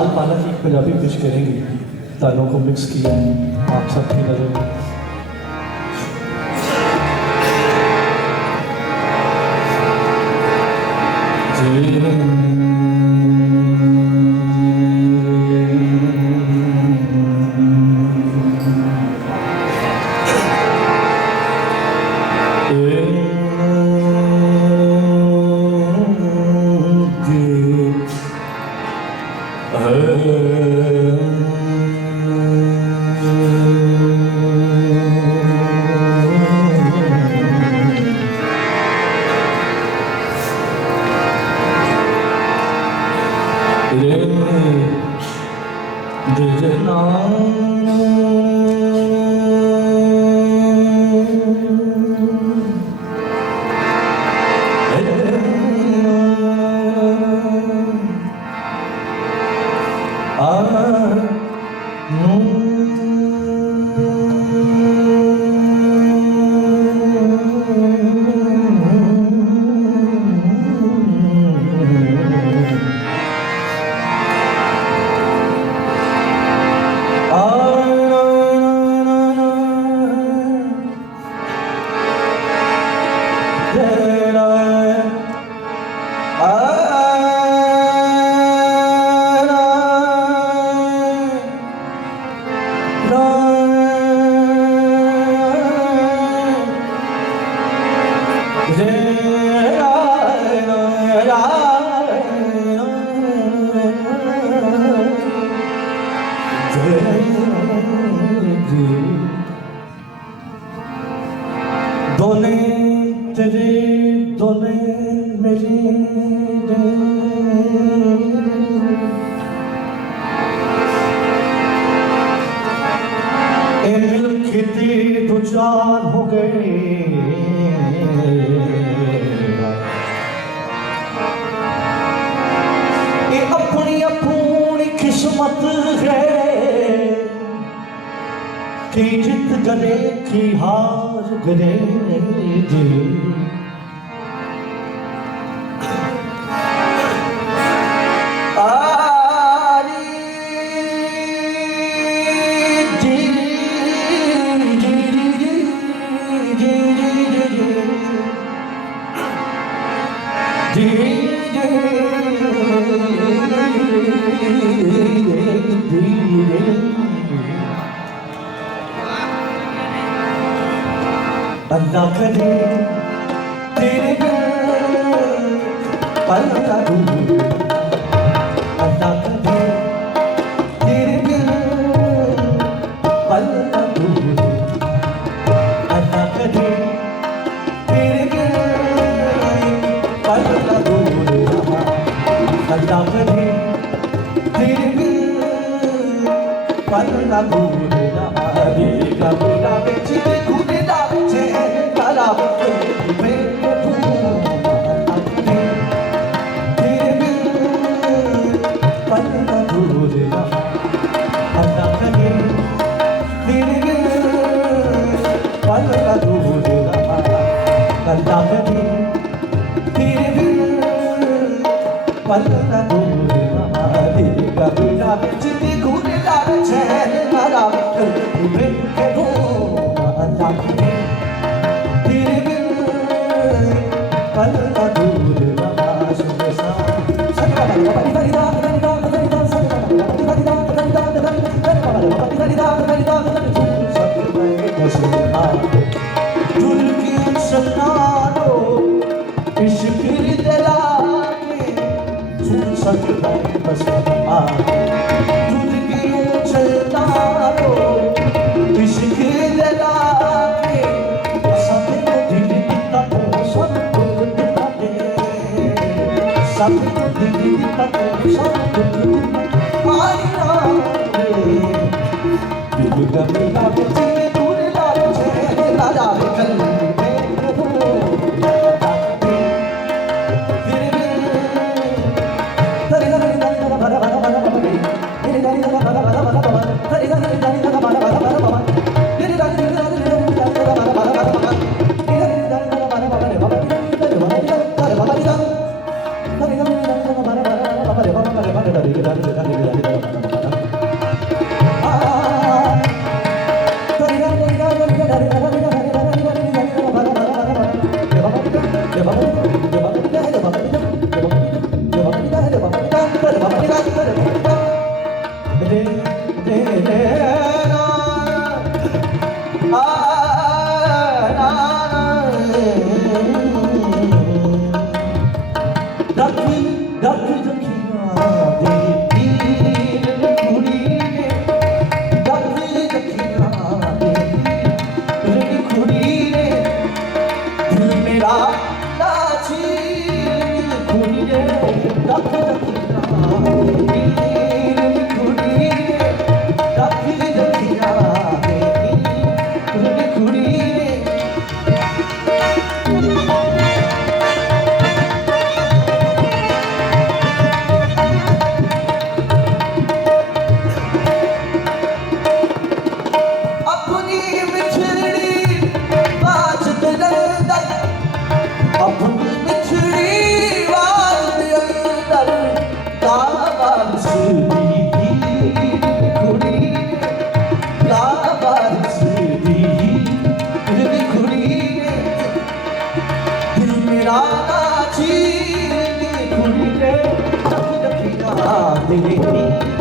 लाल पाला की पंजाबी पेश करेंगे, तानों को मिक्स किया आप सबकी नजर में। दोने तेरे दोने मेरे ए मिल खेती दो चार हो गए ये अपनी अपनी किस्मत है कि जित गले की हार गले दे अल्लाह करे तेरे पल का दूर, अल्लाह करे तेरे पल का दूर, अल्लाह करे तेरे पल का दूर, अल्लाह करे तेरे पल का दूर, का बेटा बेची ਰੱਖ ਰੱਖ ਰੱਖੀਆਂ ਦੇ ਨੀਰ ਕੁੜੀ ਨੇ ਰੱਖ ਰੱਖੀਆਂ ਦੇ ਕੁੜੀ ਨੇ ਦਿਲ ਮੇਰਾ ਨਾ ਛੀਨ ਕੁੜੀ ਨੇ ਰੱਖ ਰੱਖੀਆਂ ਦੇ ਕੁੜੀ ਨੇ ਰੱਖ ਰੱਖੀਆਂ ਦੇ ਕੁੜੀ ਨੇ Ding ding ding.